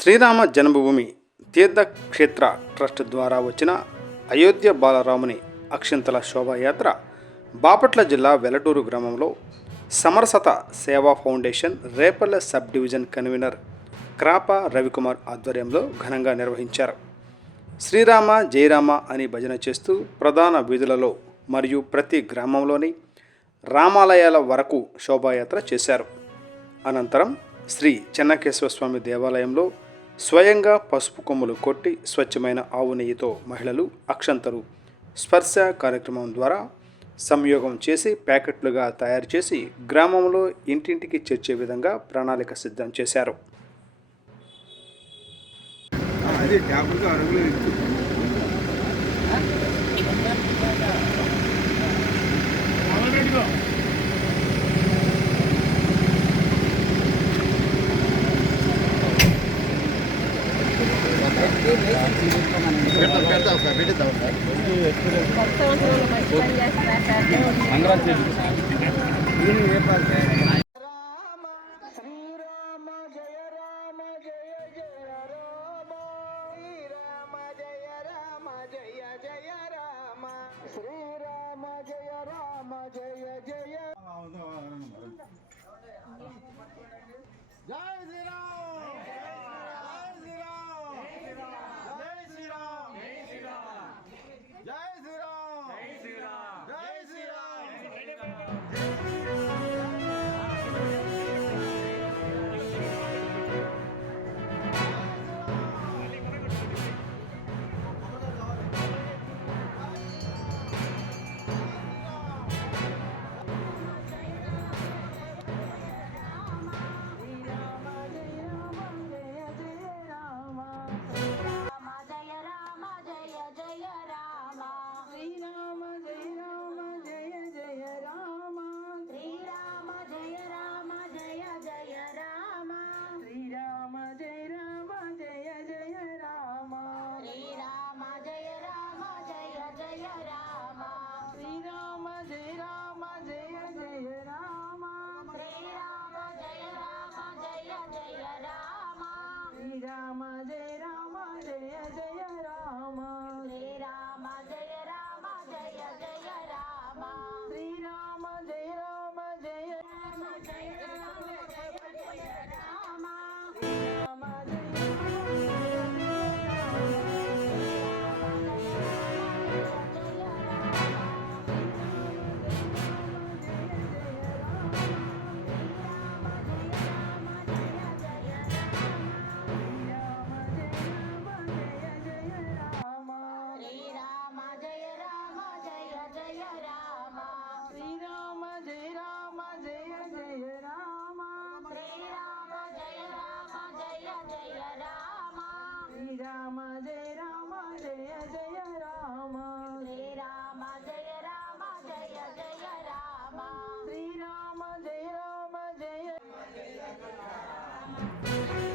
శ్రీరామ జన్మభూమి Teerthkshetra trust ద్వారా వచ్చిన అయోధ్య బాలరాముని అక్షింతల శోభాయాత్ర బాపట్ల జిల్లా వెలటూరు గ్రామంలో సమరసత సేవా foundation Repalle sub division convener క్రాప రవికుమార్ ఆధ్వర్యంలో ఘనంగా నిర్వహించారు. శ్రీరామ జయరామ అని భజన చేస్తూ ప్రధాన వీధులలో మరియు ప్రతి గ్రామంలోని రామాలయాల వరకు శోభాయాత్ర చేశారు. అనంతరం శ్రీ చెన్నకేశవ స్వామి దేవాలయంలో స్వయంగా పసుపు కొమ్ములు కొట్టి స్వచ్ఛమైన ఆవు నెయ్యితో మహిళలు అక్షంతలు స్పర్శ కార్యక్రమం ద్వారా సంయోగం చేసి ప్యాకెట్లుగా తయారు చేసి గ్రామంలో ఇంటింటికి చేర్చే విధంగా ప్రణాళిక సిద్ధం చేశారు. Thank you.